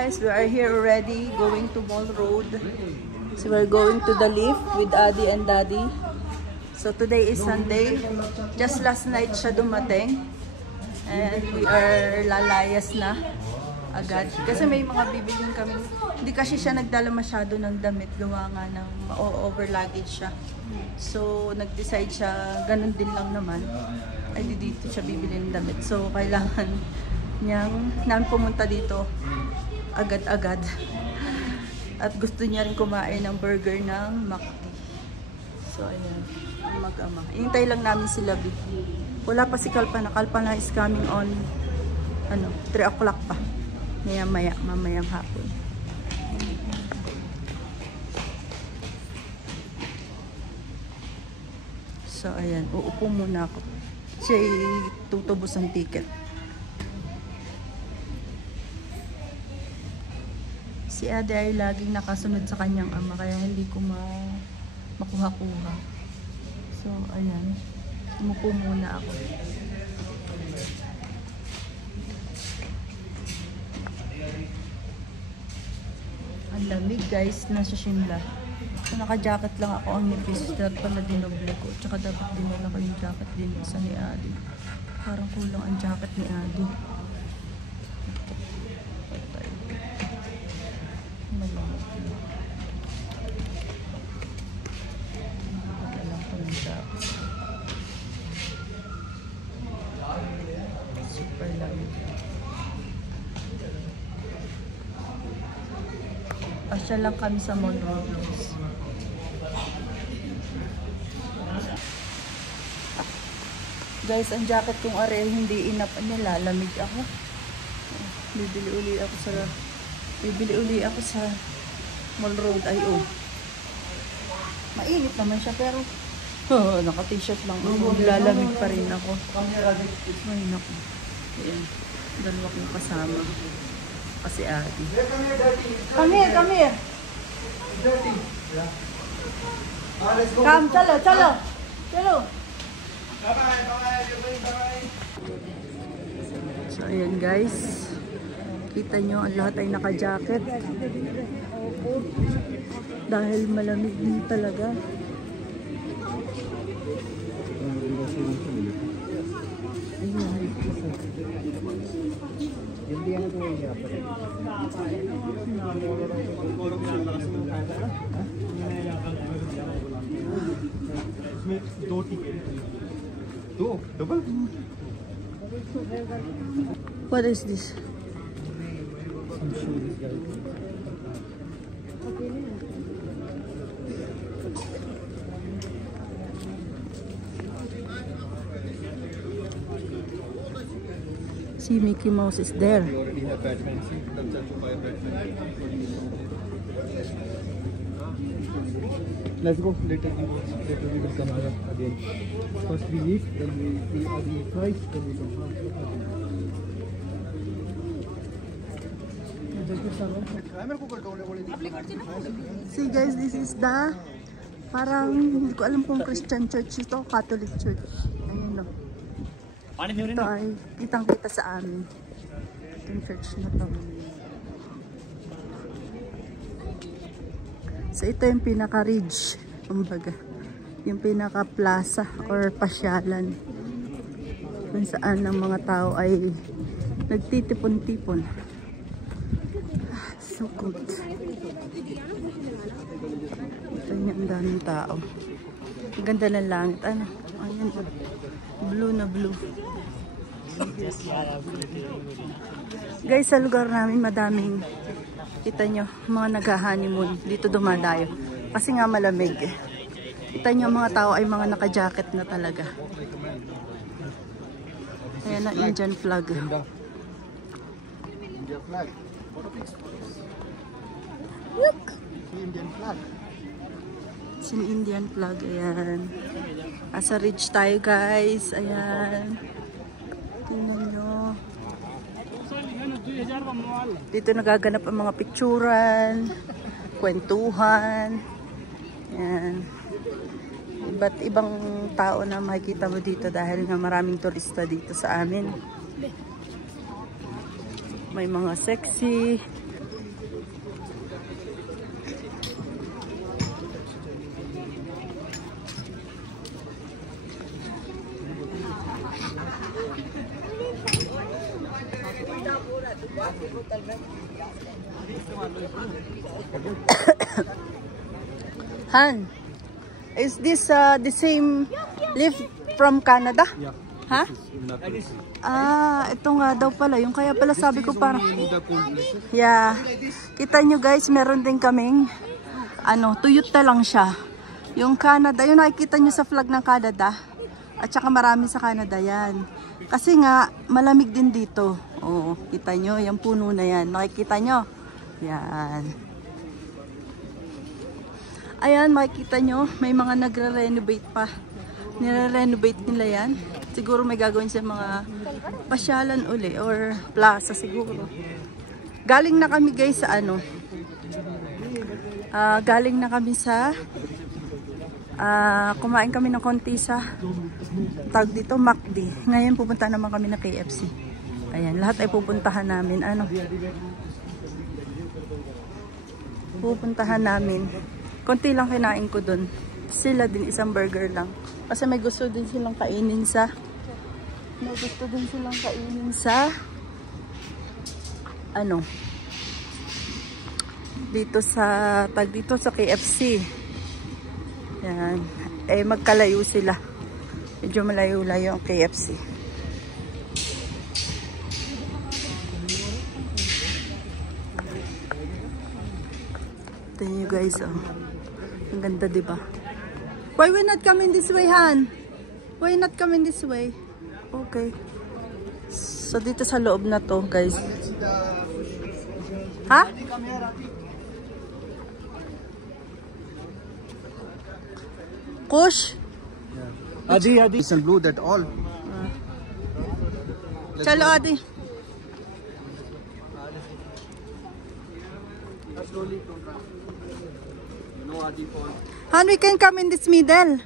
guys, we are here already going to Mall Road. So we're going to the lift with Adi and Daddy. So today is Sunday. Just last night siya dumating. And we are lalayas na agad. Kasi may mga bibiling kami. Hindi kasi siya nagdala masyado ng damit. Gawa nga ng over luggage siya. So nag-decide siya, ganun din lang naman. Ay dito siya bibili ng damit. So kailangan namin pumunta dito agad-agad. At gusto niya rin kumain ng burger ng McD. So ayan, mag-ama. Hintay lang namin sila. Wala pa si Kalpana. Kalpana is coming on 3 o'clock pa. Mamayang hapon. So ayan, uupo muna ako. Siya tutubos ang ticket. Si Ate ay laging nakasunod sa kanyang ama, kaya hindi ko makuha-kuha. So, ayan. Umupo muna ako. Ang lamig guys, nasa Shimla. So, naka-jacket lang ako ang nipis. Dapat pala dinoble ko. Tsaka dapat dinala ko yung jacket din isa ni Adi. Parang kulang ang jacket ni Adi. Super lamig. Pasya lang kami sa Mall Road. Guys, ang jacket kong are hindi enough nila. Lamig ako. Bibili uli ako sa Mall Road. Ay, oh. Mainit naman siya pero naka-t-shirt lang ako. Lalamig pa rin ako. Ay, naku. Ayan. Dalawa kong kasama. Kasi Adi. Come here. Come, chalo. So, ayan guys. Kita nyo, ang lahat ay naka-jacket. Dahil malamig din talaga. What is this? See, Mickey Mouse is there. We already have Batman. See, that's to buy Batman. Let's go. Later we will come here again. First we eat, then we see the price, then we come back. See guys, this is the parang hindi ko alam kung Christian church ito, Catholic church. Ayun no. Ito ay kitang-kita sa amin. Itong church na to. So ito yung pinaka-ridge, kumbaga. Yung pinaka-plaza or pasyalan. Kung saan ang mga tao ay nagtitipon-tipon. So good. Ito yung daming tao. Ang ganda ng langit. Ano? Ayan. Blue na blue. Guys, sa lugar namin madaming, kita nyo, mga nag-honeymoon. Dito dumadayo. Kasi nga malamig. Kita nyo, mga tao ay mga naka-jacket na talaga. Ayan ang Indian flag. Indian flag. Look! Indian flag. It's an Indian flag. Ayan. Asa ridge tayo guys. Ayan. Tingnan nyo. Dito nagaganap ang mga picturan, kwentuhan. Ayan. Iba't ibang tao na makikita mo dito dahil nga maraming turista dito sa amin. May mga sexy, Han, is this the same leaf from Canada? Yeah. Ha? Ito nga daw pala. Yung kaya pala sabi ko parang... Yeah. Kita nyo guys, meron din kaming Toyota lang siya. Yung Canada, yung nakikita nyo sa flag ng Canada. At saka marami sa Canada yan. Kasi nga, malamig din dito. Oo, kita nyo, yung puno na yan. Nakikita nyo? Yan. Ayan, makikita nyo, may mga nagre-renovate pa. Nire-renovate nila yan. Siguro may gagawin sa mga pasyalan uli or plaza siguro. Galing na kami guys sa galing na kami sa kumain kami ng konti sa tawag dito McD. Ngayon pupunta naman kami na KFC. Ayan, lahat ay pupuntahan namin. Pupuntahan namin. Konti lang kinain ko dun. Sila din isang burger lang. Kasi may gusto din silang kainin sa dito sa KFC. Yan. Magkalayo sila. Medyo malayo-layo ang KFC. Tingnan nyo guys, ang ganda diba? Why we not coming this way, Han? Why not coming this way? Okay. So dito sa loob na to, guys. Ha? Kush? Adi. Isn't blue at all. Chalo, Adi. Han, we can come in this middle.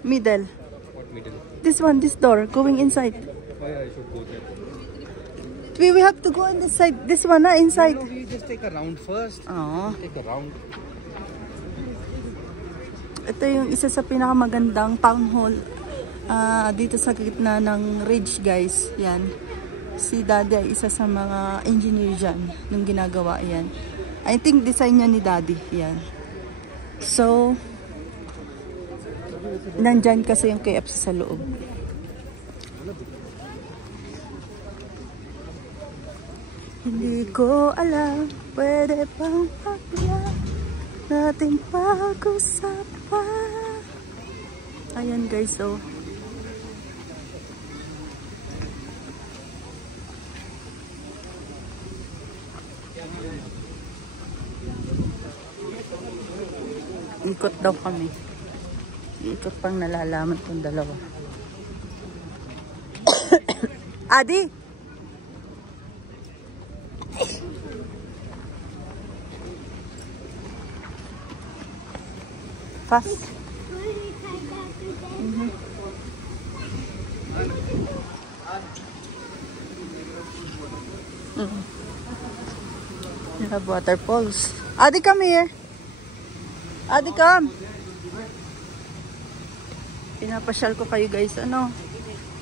Middle. What middle? This one, this door, going inside. Why I should go there? We have to go on this side. This one, inside. No, we just take a round first. Take a round. Ito yung isa sa pinakamagandang town hall dito sa gitna ng ridge, guys. Yan. Si Daddy ay isa sa mga engineer dyan nung ginagawa yan. I think design niya ni Daddy. Yan. So, nandyan kasi yung KFC sa loob. Hindi ko alam, pwede bang pagla nating pag-usapan. Ayan guys, oh. Ikot daw kami. Ikot pang nalalaman tong dalawa. Adi! Fast. You have waterfalls. Adi, come here. Adi, come. Pinapasyal ko kayo guys.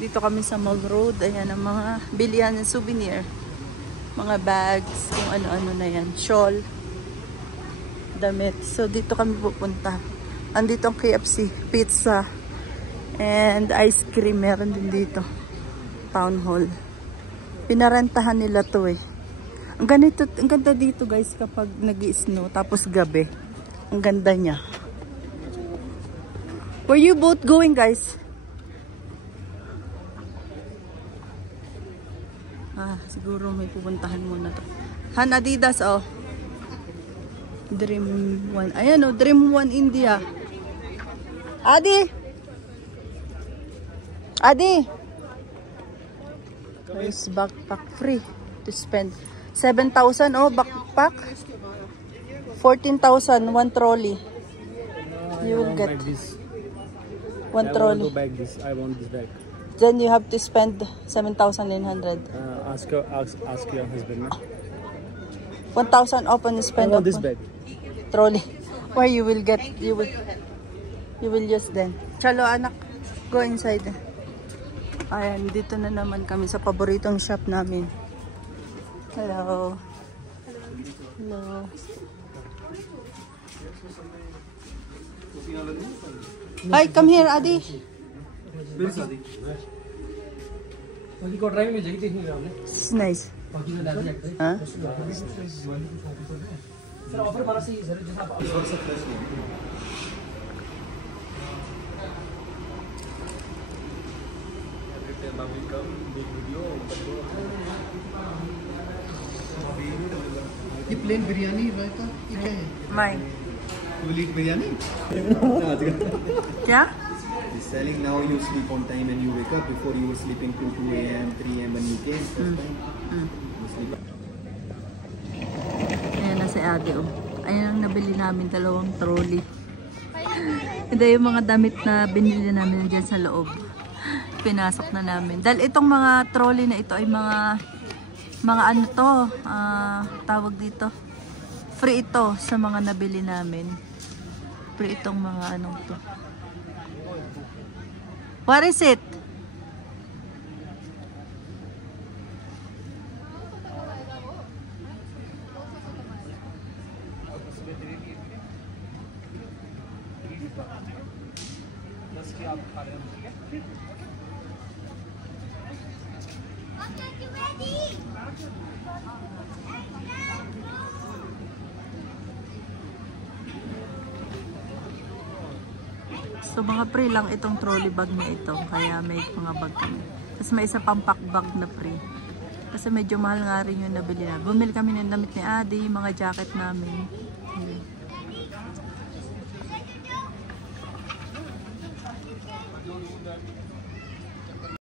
Dito kami sa Mall Road. Ayan ang mga bilihan ng souvenir. Mga bags, kung ano-ano na yan. Shawl. Damit. So dito kami pupunta. Andito ang KFC, pizza, and ice cream. Meron din dito. Town Hall. Pinarentahan nila to eh. Ang ganda dito guys kapag nag-i-snow. Tapos gabi. Ang ganda niya. Where you both going guys? Siguro may pupuntahan muna to. Han, Adidas, oh. Dream One. Ayan, oh. Dream One India. Adi! Adi! There's backpack free to spend. 7,000, oh, backpack. 14,000, one trolley. You will get one trolley. I want to bag this. I want this bag. Then you have to spend 7,900. Ask your husband. 1,000 off and spend. I want this bag. Trolley. Where you will get, you will use then. Chalo anak, go inside. Ayan, dito na naman kami sa paboritong shop namin. Hello. Hello. Hi, come here, Adi. बाकी को ड्राइव में जगह देखने का हमने It's nice. बाकी में डाल दिया Huh? सर ऑफर हमारा सही है सर जैसा आप इस वर्ष फ्रेश है ये प्लेन बिरयानी रायता ये क्या है Mine. You will eat biryani? क्या? He's selling now. You sleep on time and you wake up. Before you were sleeping 2 a.m., 3 a.m. when you came first time. You sleep. Ayan na si Ate, oh. Ayan ang nabili namin, 2 trolley. Ito yung mga damit na binili namin dyan sa loob. Pinasok na namin. Dahil itong mga trolley na ito ay mga ano to, tawag dito. Free ito sa mga nabili namin. Free itong mga anong to. What is it? So mga free lang itong trolley bag na ito. Kaya may mga bag kami. Tapos may isa pang pack bag na free. Kasi medyo mahal nga rin yung nabili na. Bumili kami ng damit ni Adi, mga jacket namin.